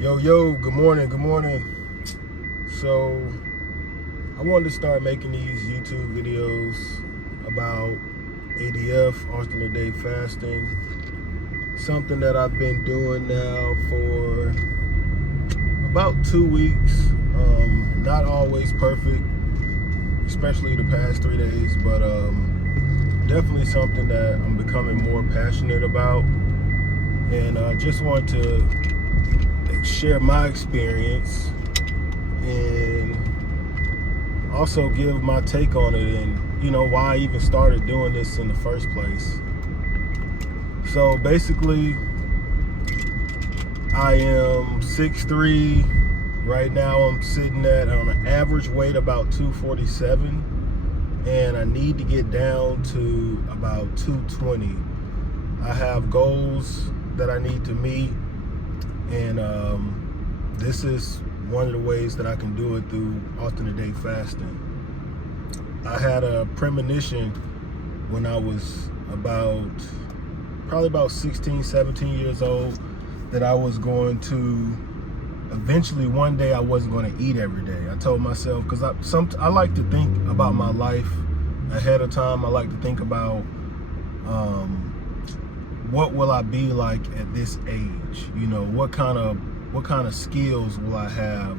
Yo, good morning. So, I wanted to start making these YouTube videos about ADF, alternate day fasting. Something that I've been doing now for about 2 weeks. Not always perfect, especially the past 3 days, but definitely something that I'm becoming more passionate about. And I just want to share my experience and also give my take on it, and why I even started doing this in the first place. So basically, I am 6'3". Right now I'm sitting at on an average weight about 247, and I need to get down to about 220. I have goals that I need to meet, and this is one of the ways that I can do it through alternate day fasting. I had a premonition when I was probably about 16, 17 years old, that I was going to eventually one day I wasn't going to eat every day. I told myself, because I like to think about my life ahead of time. I like to think about what will I be like at this age? What kind of skills will I have?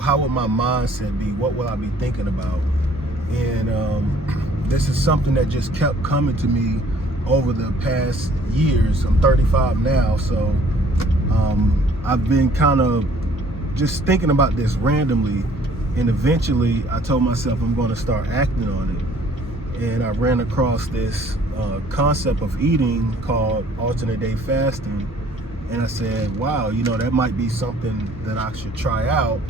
How will my mindset be? What will I be thinking about? And this is something that just kept coming to me over the past years. I'm 35 now, so I've been kind of just thinking about this randomly, and eventually I told myself I'm going to start acting on it. And I ran across this concept of eating called alternate day fasting, and I said, wow, that might be something that I should try out.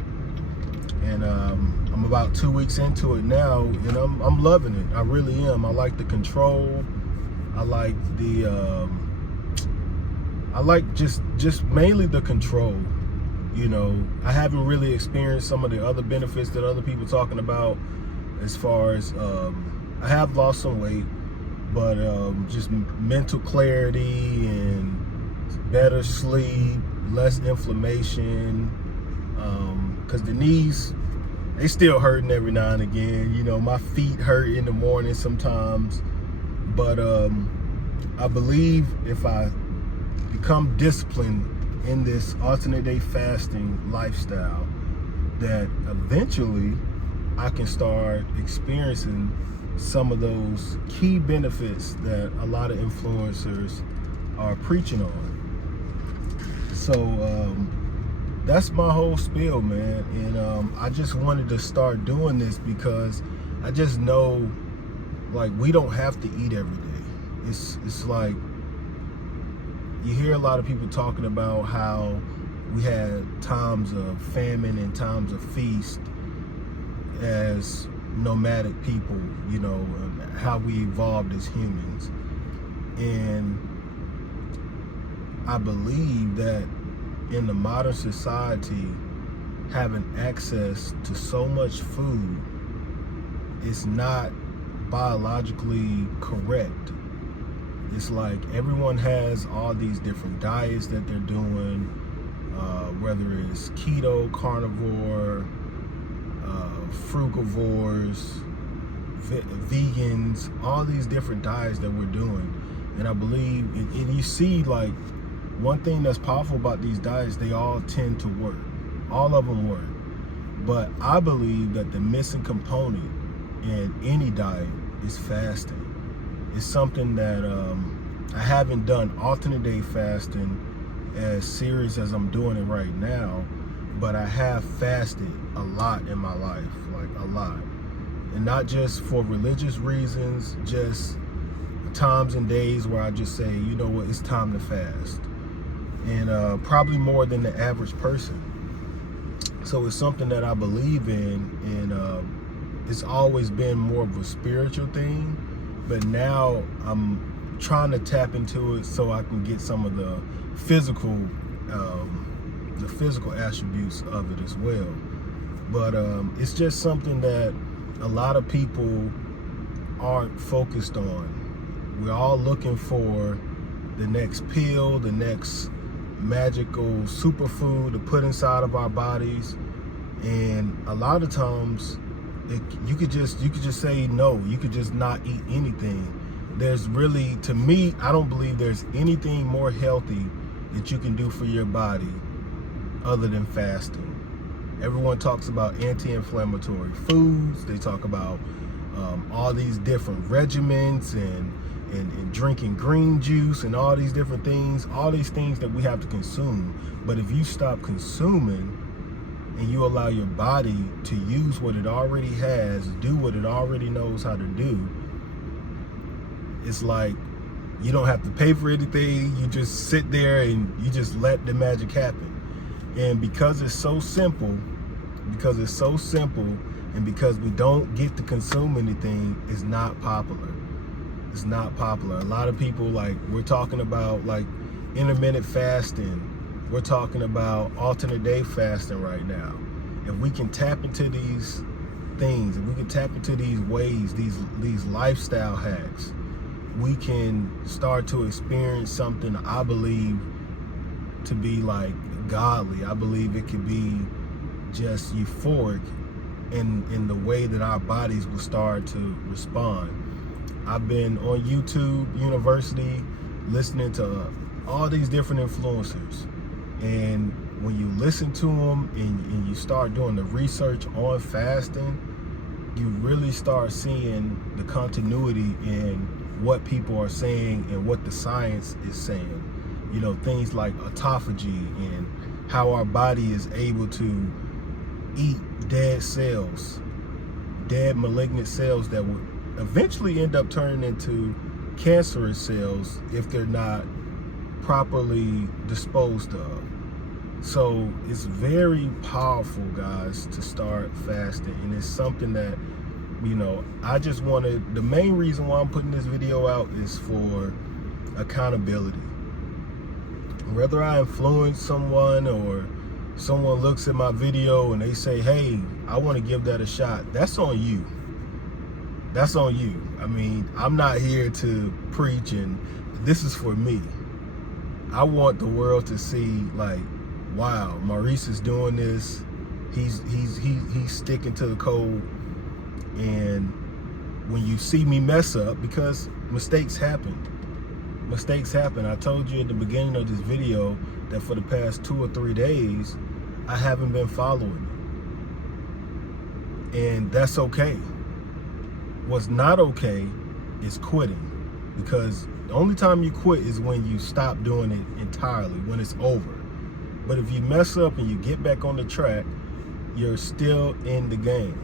And I'm about 2 weeks into it now, and I'm loving it. I really am. I like the control. I like just mainly the control. I haven't really experienced some of the other benefits that other people talking about, as far as I have lost some weight, but just mental clarity and better sleep, less inflammation, because the knees, they still hurting every now and again. My feet hurt in the morning sometimes, but I believe if I become disciplined in this alternate day fasting lifestyle, that eventually I can start experiencing some of those key benefits that a lot of influencers are preaching on. So that's my whole spiel, man. And I just wanted to start doing this because I just know, like, we don't have to eat every day. It's like, you hear a lot of people talking about how we had times of famine and times of feast as nomadic people, and how we evolved as humans. And I believe that in the modern society, having access to so much food is not biologically correct. It's like everyone has all these different diets that they're doing, whether it's keto, carnivore, frugivores, vegans, all these different diets that we're doing. And I believe, and you see, like, one thing that's powerful about these diets, they all tend to work. All of them work. But I believe that the missing component in any diet is fasting. It's something that I haven't done alternate day fasting as serious as I'm doing it right now, but I have fasted a lot in my life, like a lot. And not just for religious reasons, just times and days where I just say, you know what, it's time to fast. And probably more than the average person. So it's something that I believe in, and it's always been more of a spiritual thing. But now I'm trying to tap into it so I can get some of the physical attributes of it as well. But it's just something that a lot of people aren't focused on. We're all looking for the next pill, the next magical superfood to put inside of our bodies. And a lot of times you could just say no. You could just not eat anything. There's really, to me, I don't believe there's anything more healthy that you can do for your body other than fasting. Everyone talks about anti-inflammatory foods. They talk about all these different regimens and drinking green juice and all these different things, all these things that we have to consume. But if you stop consuming and you allow your body to use what it already has, do what it already knows how to do, it's like you don't have to pay for anything. You just sit there and you just let the magic happen. And because it's so simple, and because we don't get to consume anything, it's not popular. It's not popular. A lot of people, like, we're talking about like intermittent fasting. We're talking about alternate day fasting right now. If we can tap into these things, if we can tap into these ways, these lifestyle hacks, we can start to experience something I believe to be like godly. I believe it could be just euphoric in the way that our bodies will start to respond. I've been on YouTube University listening to all these different influencers, and when you listen to them and you start doing the research on fasting, you really start seeing the continuity in what people are saying and what the science is saying. You know, things like autophagy and how our body is able to eat dead cells, dead malignant cells that would eventually end up turning into cancerous cells if they're not properly disposed of. So it's very powerful, guys, to start fasting. And it's something that, you know, I just wanted, the main reason why I'm putting this video out is for accountability. Whether I influence someone or someone looks at my video and they say, hey, I want to give that a shot, that's on you. That's on you. I mean, I'm not here to preach, and this is for me. I want the world to see, like, wow, Maurice is doing this. He's sticking to the code. And when you see me mess up, because mistakes happen. Mistakes happen. I told you at the beginning of this video that for the past 2 or 3 days, I haven't been following it. And that's okay. What's not okay is quitting. Because the only time you quit is when you stop doing it entirely, when it's over. But if you mess up and you get back on the track, you're still in the game.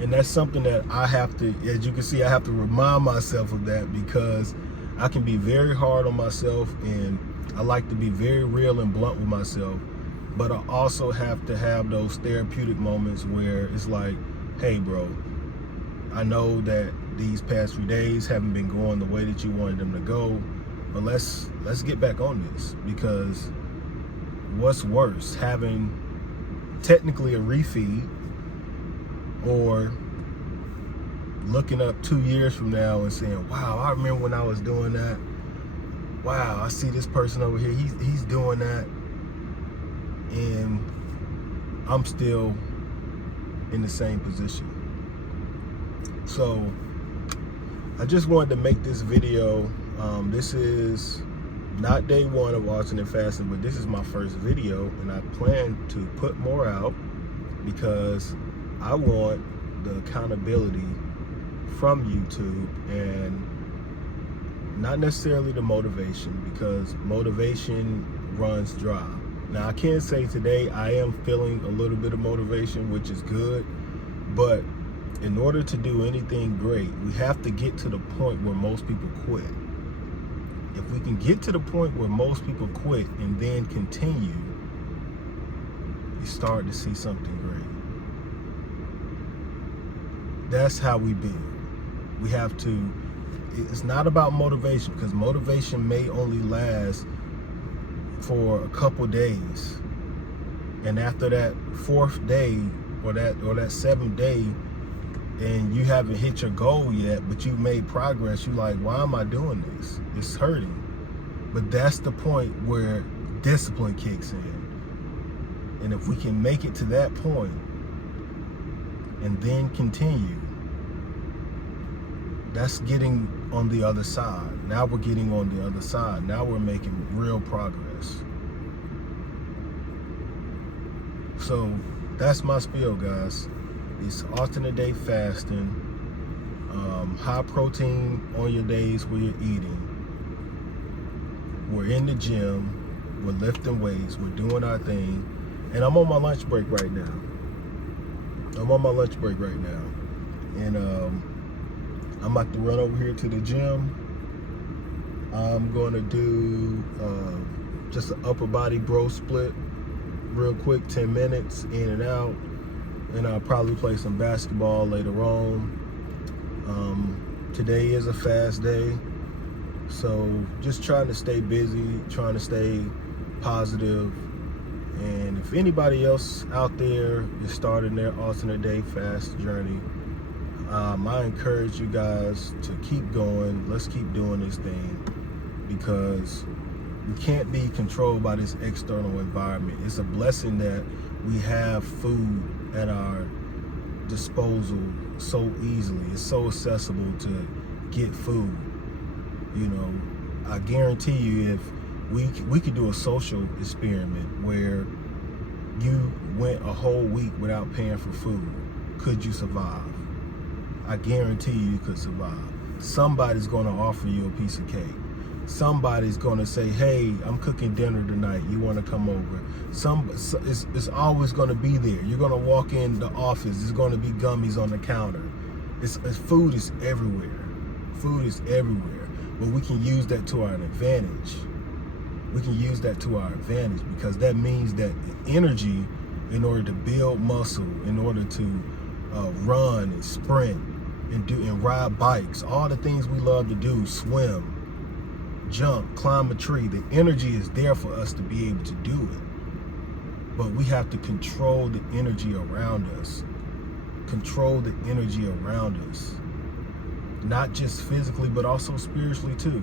And that's something that I have to, as you can see, I have to remind myself of that, because I can be very hard on myself, and I like to be very real and blunt with myself. But I also have to have those therapeutic moments where it's like, hey, bro, I know that these past few days haven't been going the way that you wanted them to go, but let's get back on this. Because what's worse, having technically a refeed, or looking up 2 years from now and saying, wow, I remember when I was doing that. Wow, I see this person over here, he's doing that, and I'm still in the same position. So I just wanted to make this video. This is not day one of alternate fasting, but this is my first video, and I plan to put more out because I want the accountability from YouTube, and not necessarily the motivation, because motivation runs dry. Now, I can say today I am feeling a little bit of motivation, which is good, but in order to do anything great, we have to get to the point where most people quit. If we can get to the point where most people quit and then continue, you start to see something great. That's how we build. We have to, it's not about motivation, because motivation may only last for a couple days. And after that 4th day or that 7th day, and you haven't hit your goal yet, but you made progress, you're like, why am I doing this? It's hurting. But that's the point where discipline kicks in. And if we can make it to that point and then continue, that's getting on the other side. Now we're getting on the other side. Now we're making real progress. So that's my spiel, guys. It's alternate day fasting, high protein on your days where you're eating. We're in the gym, we're lifting weights, we're doing our thing, and I'm on my lunch break right now. And I'm about to run over here to the gym. I'm gonna do just an upper body bro split, real quick, 10 minutes in and out, and I'll probably play some basketball later on. Today is a fast day, so just trying to stay busy, trying to stay positive. And if anybody else out there is starting their alternate day fast journey, I encourage you guys to keep going. Let's keep doing this thing, because we can't be controlled by this external environment. It's a blessing that we have food at our disposal so easily. It's so accessible to get food. You know, I guarantee you, if we could do a social experiment where you went a whole week without paying for food, could you survive? I guarantee you could survive. Somebody's going to offer you a piece of cake. Somebody's going to say, hey, I'm cooking dinner tonight, you want to come over? It's always going to be there. You're going to walk in the office, there's going to be gummies on the counter. Food is everywhere. Food is everywhere. But we can use that to our advantage. We can use that to our advantage, because that means that energy, in order to build muscle, in order to run and sprint and ride bikes, all the things we love to do, swim, jump, climb a tree, the energy is there for us to be able to do it. But we have to control the energy around us. Control the energy around us. Not just physically, but also spiritually too.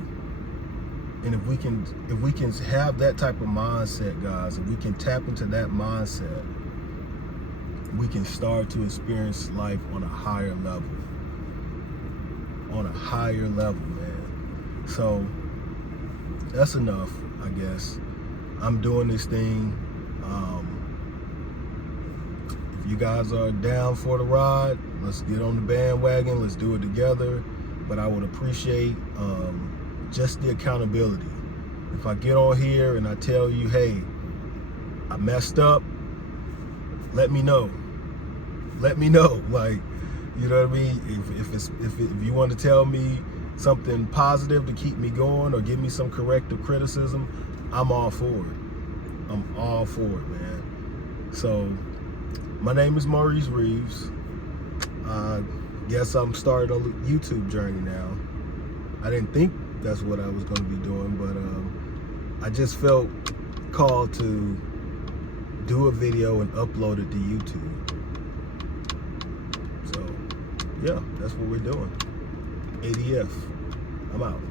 And if we can have that type of mindset, guys, if we can tap into that mindset, we can start to experience life on a higher level. On a higher level, man. So that's enough, I guess. I'm doing this thing. If you guys are down for the ride, let's get on the bandwagon. Let's do it together. But I would appreciate just the accountability. If I get on here and I tell you, hey, I messed up, let me know. Let me know. Like, you know what I mean? If you want to tell me something positive to keep me going, or give me some corrective criticism, I'm all for it. I'm all for it, man. So my name is Maurice Reeves. I guess I'm starting a YouTube journey now. I didn't think that's what I was going to be doing, but I just felt called to do a video and upload it to YouTube. So yeah, that's what we're doing. ADF. I'm out.